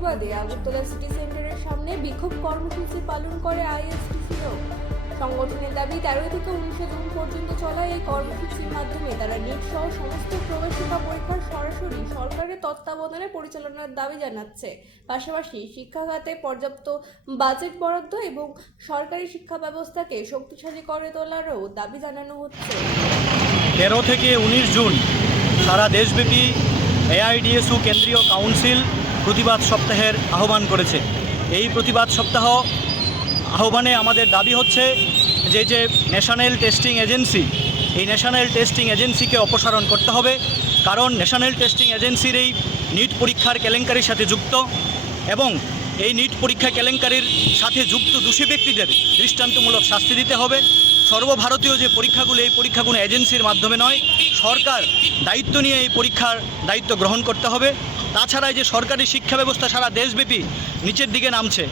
প্রতিবাদে আগরতলা সিটি সেন্টারের সামনে বিক্ষোভ কর্মসূচি পালন করে আইএসটিসিও। সংগঠনের দাবি 13 থেকে 19 জুন পর্যন্ত চলা এই কর্মসূচির মাধ্যমে তারা নিট সহ সমস্ত প্রবেশিকা পরীক্ষার সরাসরি সরকারের তত্ত্বাবধানে পরিচালনার দাবি জানাচ্ছে। পাশাপাশি শিক্ষা খাতে পর্যাপ্ত বাজেট বরাদ্দ এবং সরকারি শিক্ষা ব্যবস্থাকে শক্তিশালী করে তোলারও দাবি জানানো হচ্ছে। 13 থেকে 19 জুন সারা দেশব্যাপী এআইডিএসইউ কেন্দ্রীয় কাউন্সিল প্রতিবাদ সপ্তাহের আহ্বান করেছে। এই প্রতিবাদ সপ্তাহ আহ্বানে আমাদের দাবি হচ্ছে যে ন্যাশনাল টেস্টিং এজেন্সি, এই ন্যাশনাল টেস্টিং এজেন্সিকে অপসারণ করতে হবে। কারণ ন্যাশনাল টেস্টিং এজেন্সির এই নিট পরীক্ষার কেলেঙ্কারির সাথে যুক্ত এবং এই নিট পরীক্ষা কেলেঙ্কারির সাথে যুক্ত দোষী ব্যক্তিদের দৃষ্টান্তমূলক শাস্তি দিতে হবে। সর্বভারতীয় যে পরীক্ষাগুলো, এই পরীক্ষাগুলো এজেন্সির মাধ্যমে নয়, সরকার দায়িত্ব নিয়ে এই পরীক্ষার দায়িত্ব গ্রহণ করতে হবে। তাছাড়া যে সরকারি শিক্ষা ব্যবস্থা সারা দেশব্যাপী নিচের দিকে নামছে,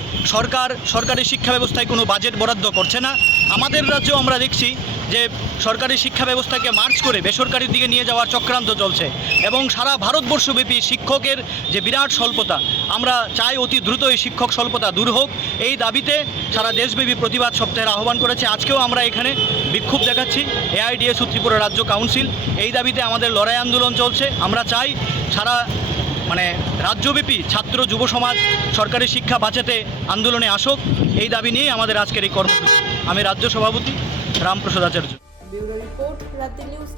সরকারি শিক্ষা ব্যবস্থায় কোনো বাজেট বরাদ্দ করছে না। আমাদের রাজ্যেও আমরা দেখছি যে সরকারি শিক্ষা ব্যবস্থাকে মার্চ করে বেসরকারির দিকে নিয়ে যাওয়ার চক্রান্ত চলছে এবং সারা ভারতবর্ষব্যাপী শিক্ষকের যে বিরাট স্বল্পতা, আমরা চাই অতি দ্রুত এই শিক্ষক স্বল্পতা দূর হোক। এই দাবিতে সারা দেশব্যাপী প্রতিবাদ সপ্তাহের আহ্বান করেছে। আজকেও আমরা এখানে বিক্ষোভ দেখাচ্ছি। এআইডিএসইউ ত্রিপুরা রাজ্য কাউন্সিল, এই দাবিতে আমাদের লড়াই আন্দোলন চলছে। আমরা চাই সারা রাজ্যব্যাপী ছাত্র যুব সমাজ সরকারি শিক্ষা বাঁচাতে আন্দোলনে আসুক। এই দাবি নিয়েই আমাদের আজকের এই কর্মসূচি। আমি রাজ্য সভাপতি রামপ্রসাদ আচার্য। ব্যুরো রিপোর্ট, রাতে নিউজ।